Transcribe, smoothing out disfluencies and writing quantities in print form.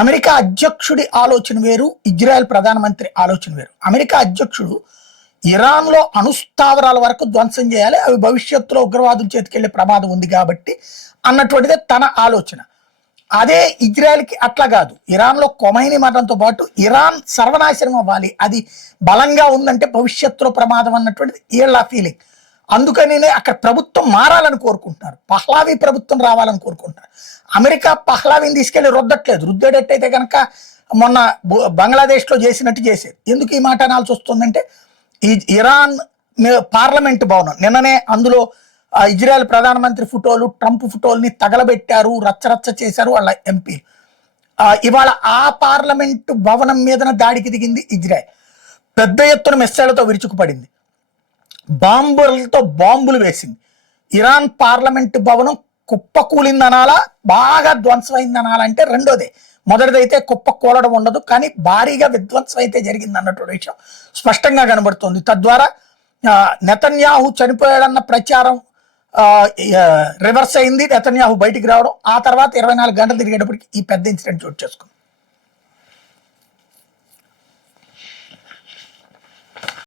America అధ్యక్షుడి ఆలోచన వేరు, ఇజ్రాయెల్ ప్రధానమంత్రి ఆలోచన వేరు. అమెరికా అధ్యక్షుడు ఇరాన్లో అణుస్థావరాల వరకు ధ్వంసం చేయాలి, అవి భవిష్యత్తులో ఉగ్రవాదుల చేతికెళ్లే ప్రమాదం ఉంది కాబట్టి అన్నటువంటిదే తన ఆలోచన. అదే ఇజ్రాయెల్కి అట్లా కాదు. ఇరాన్లో కొమైనీ మరణంతో పాటు ఇరాన్ సర్వనాశనం అవ్వాలి, అది బలంగా ఉందంటే భవిష్యత్తులో ప్రమాదం అన్నటువంటిది వీళ్ళ ఫీలింగ్. అందుకనే అక్కడ ప్రభుత్వం మారాలని కోరుకుంటున్నారు, పహ్లావీ ప్రభుత్వం రావాలని కోరుకుంటున్నారు. అమెరికా పహ్లావీని తీసుకెళ్లి రుద్దట్లేదు. రుద్దేటట్టయితే కనుక మొన్న బంగ్లాదేశ్లో చేసినట్టు చేసేది. ఎందుకు ఈ మాట అనాల్సి వస్తుందంటే, ఈ ఇరాన్ పార్లమెంట్ భవనం నిన్ననే అందులో ఇజ్రాయెల్ ప్రధానమంత్రి ఫోటోలు, ట్రంప్ ఫోటోల్ని తగలబెట్టారు, రచ్చరచ్చ చేశారు వాళ్ళ ఎంపీ. ఇవాళ ఆ పార్లమెంటు భవనం మీదన దాడికి దిగింది ఇజ్రాయెల్. పెద్ద ఎత్తున మిస్సైళ్లతో విరుచుకుపడింది, బాంబులు వేసింది. ఇరాన్ పార్లమెంటు భవనం కుప్పకూలిందనాలా, బాగా ధ్వంసమైందనాలంటే రెండోదే. మొదటిదైతే కుప్ప కూలడం ఉండదు, కానీ భారీగా విధ్వంసం అయితే జరిగింది అన్నటువంటి విషయం స్పష్టంగా కనబడుతుంది. తద్వారా నెతన్యాహు చనిపోయాడన్న ప్రచారం రివర్స్ అయింది, నెతన్యాహు బయటికి రావడం, ఆ తర్వాత 24 గంటలు తిరిగేటప్పటికి ఈ పెద్ద ఇన్సిడెంట్ చోటు చేసుకుంది.